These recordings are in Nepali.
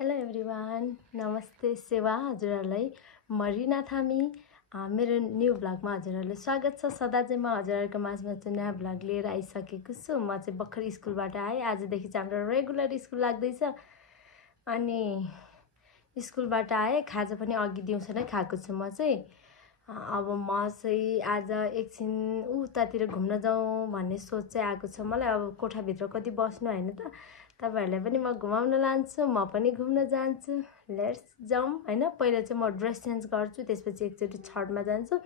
हेलो एभ्रिवान, नमस्ते सेवा हजुरहरूलाई म रिना थामी मेरो न्यू ब्लगमा हजुरहरूलाई स्वागत छ। सदा चाहिँ म हजुरहरूको माझमा चाहिँ नयाँ ब्लग लिएर आइसकेको छु। म चाहिँ भर्खर स्कुलबाट आएँ। आजदेखि चाहिँ हाम्रो रेगुलर स्कुल लाग्दैछ अनि स्कुलबाट आएँ। खाजा पनि अघि दिउँसो नै खाएको छु म चाहिँ। अब म चाहिँ आज एकछिन उतातिर घुम्न जाउँ भन्ने सोच चाहिँ आएको छ मलाई। अब कोठाभित्र कति बस्नु होइन त, तपाईहरुलाई पनि म घुमाउन लान्छु, म पनि घुम्न जान्छु। लेट्स जाउँ हैन। पहिला चाहिँ म ड्रेस चेन्ज गर्छु, त्यसपछि एकचोटि छठमा जान्छु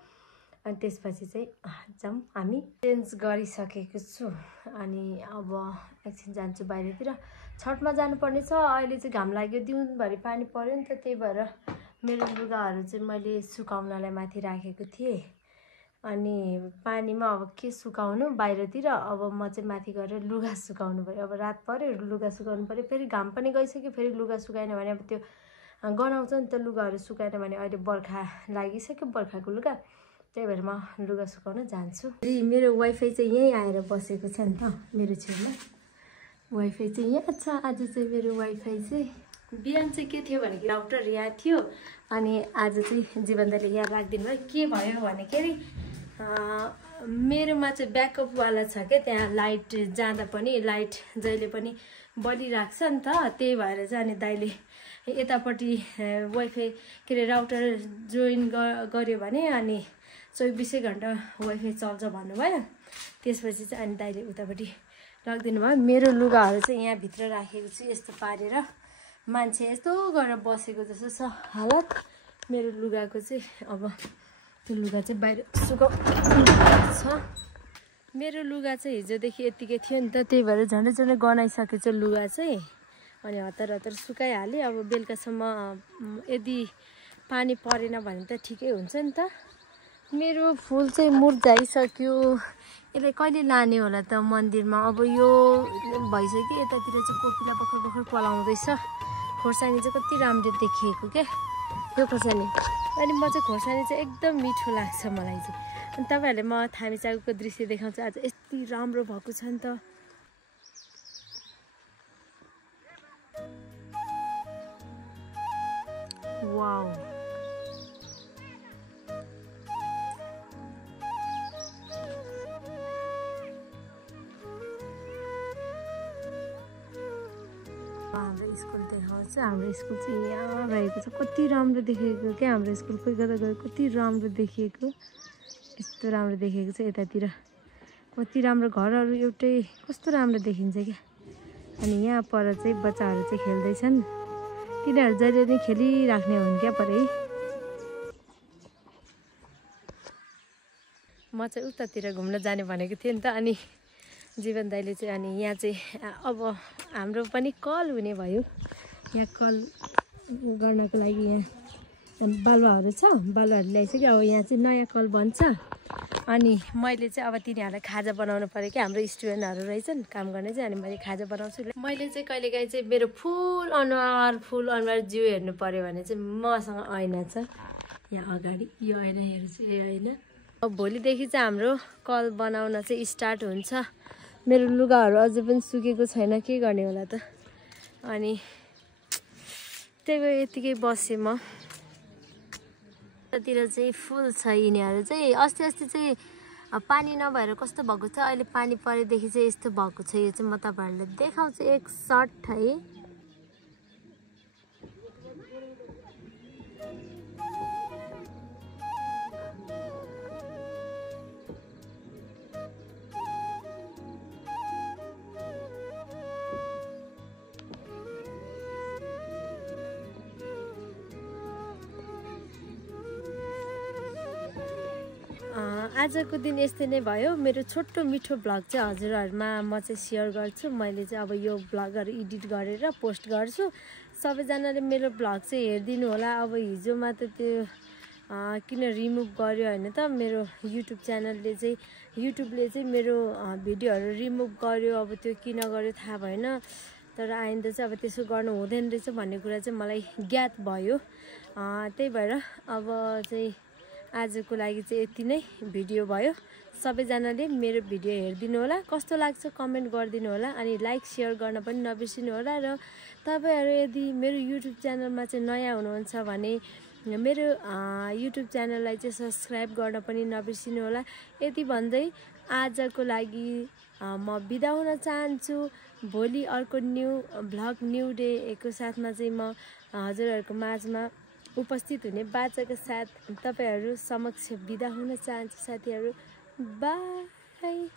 अनि त्यसपछि चाहिँ जाउँ। हामी चेन्ज गरिसकेको छु अनि अब एकछिन जान्छु बाहिरतिर। छठमा जानुपर्ने छ। अहिले चाहिँ घाम लाग्यो, दिनभरि पानी पर्यो नि त, त्यही भएर मेरो लुगाहरू चाहिँ मैले सुकाउनलाई माथि राखेको थिएँ अनि पानीमा अब के सुकाउनु बाहिरतिर। अब म चाहिँ माथि गएर लुगा सुकाउनु पर्यो। अब रात पर्यो, लुगा सुकाउनु पर्यो, फेरि घाम पनि गइसक्यो, फेरि लुगा सुकाएन भने अब त्यो गनाउँछ नि त लुगाहरू सुकाएन भने। अहिले बर्खा लागिसक्यो, बर्खाको लुगा, त्यही भएर म लुगा सुकाउन जान्छु। मेरो वाइफाई चाहिँ यहीँ आएर बसेको छ नि त, मेरो छेउमा वाइफाई चाहिँ यहाँ छ। आज चाहिँ मेरो वाइफाई चाहिँ बिहान चाहिँ के थियो भने डाक्टर यहाँ थियो अनि आज चाहिँ जीवनदाले यहाँ राखिदिनु भयो। के भयो भनेखेरि मेरोमा चाहिँ ब्याकअपवाला छ क्या, त्यहाँ लाइट जाँदा पनि लाइट जहिले पनि बलिरहेको छ नि त, त्यही भएर चाहिँ अनि दाइले यतापट्टि वाइफाई के अरे राउटर जोइन गर्यो भने अनि 24 घन्टा वाइफाई चल्छ भन्नुभयो। त्यसपछि चाहिँ अनि दाइले उतापट्टि राखिदिनु भयो। मेरो लुगाहरू चाहिँ यहाँभित्र राखेको छु यस्तो पारेर। मान्छे यस्तो गरेर बसेको जस्तो छ हालत मेरो लुगाको चाहिँ। अब त्यो लुगा चाहिँ बाहिर सुकाउनु छ। मेरो लुगा चाहिँ हिजोदेखि यतिकै थियो नि त, त्यही भएर झन्डै झन्डै गनाइसकेको छ लुगा चाहिँ अनि हतार हतार सुकाइहालेँ। अब बेलुकासम्म यदि पानी परेन भने त ठिकै हुन्छ नि त। मेरो फुल चाहिँ मुर्झाइसक्यो, यसलाई कहिले लाने होला त मन्दिरमा। अब यो भइसक्यो, यतातिर चाहिँ कोपिला भर्खर भर्खर पलाउँदैछ। खोर्सानी चाहिँ कति राम्रो देखिएको क्या यो खोर्सानी। अनि म चाहिँ खोर्सानी चाहिँ एकदम मिठो लाग्छ मलाई चाहिँ। अनि तपाईँहरूले म थामीचाकुको दृश्य देखाउँछु। आज यति राम्रो भएको छ नि त। वाउ, हाम्रो स्कुल देखाउँछ। हाम्रो स्कुल चाहिँ यहाँ रहेको छ, कति राम्रो देखेको क्या। हाम्रो स्कुल कोही गएर गयो कति राम्रो देखिएको, यस्तो राम्रो देखेको छ। यतातिर कति राम्रो घरहरू एउटै कस्तो राम्रो देखिन्छ क्या। अनि यहाँ पर चाहिँ बच्चाहरू चाहिँ खेल्दैछन्, तिनीहरू जहिले नै खेलिराख्ने हुन् क्या परै। म चाहिँ उतातिर घुम्न जाने भनेको थिएँ नि त अनि जीवन दाइले चाहिँ अनि यहाँ चाहिँ अब हाम्रो पनि कल हुने भयो। यहाँ कल गर्नको लागि यहाँ बालुवाहरू छ, बालुवाहरू ल्याइसक्यो। अब यहाँ चाहिँ नयाँ कल बन्छ अनि मैले चाहिँ अब तिनीहरूलाई खाजा बनाउनु पऱ्यो क्या। हाम्रो स्टुडेन्टहरू रहेछन् काम गर्ने चाहिँ, अनि मैले खाजा बनाउँछु। मैले चाहिँ कहिलेकाहीँ चाहिँ मेरो फुल अनुहार जिउ हेर्नु पऱ्यो भने चाहिँ मसँग ऐना छ यहाँ अगाडि, यो ऐना हेर्छु, यो ऐना। अब भोलिदेखि चाहिँ हाम्रो कल बनाउन चाहिँ स्टार्ट हुन्छ। मेरो लुगाहरू अझै पनि सुकेको छैन, के गर्ने होला त। अनि त्यही भएर यतिकै बसेँ म। यतातिर चाहिँ फुल छ, यिनीहरू चाहिँ अस्ति चाहिँ पानी नभएर कस्तो भएको थियो, अहिले पानी परेदेखि चाहिँ यस्तो भएको छ। यो चाहिँ म तपाईँहरूलाई देखाउँछु एक सर्ट है। आजको दिन यस्तै नै भयो। मेरो छोटो मिठो ब्लग चाहिँ हजुरहरूमा म चाहिँ सेयर गर्छु। मैले चाहिँ अब यो ब्लगहरू एडिट गरेर पोस्ट गर्छु। सबैजनाले मेरो ब्लग चाहिँ हेरिदिनु होला। अब हिजोमा त त्यो किन रिमुभ गर्यो होइन त मेरो युट्युब च्यानलले चाहिँ, युट्युबले चाहिँ मेरो भिडियोहरू रिमुभ गर्यो। अब त्यो किन गर्यो थाहा भएन, तर आइन्दा चाहिँ अब त्यसो गर्नु हुँदैन रहेछ भन्ने कुरा चाहिँ मलाई ज्ञात भयो। त्यही भएर अब चाहिँ आजको लागि चाहिँ यति नै भिडियो भयो। सबैजनाले मेरो भिडियो हेरिदिनु होला, कस्तो लाग्छ कमेन्ट गरिदिनु होला अनि लाइक सेयर गर्न पनि नबिर्सिनु होला र तपाईहरु यदि मेरो युट्युब च्यानलमा चाहिँ नयाँ हुनुहुन्छ भने मेरो युट्युब च्यानललाई चाहिँ सब्स्क्राइब गर्न पनि नबिर्सिनु होला। यति भन्दै आजको लागि म बिदा हुन चाहन्छु। भोलि अर्को न्यू भ्लग न्यू डे को साथमा चाहिँ म हजुरहरुको माझमा उपस्थित हुने बाचाको साथ तपाईहरु समक्ष बिदा हुन चाहन्छु साथीहरु। बाइ।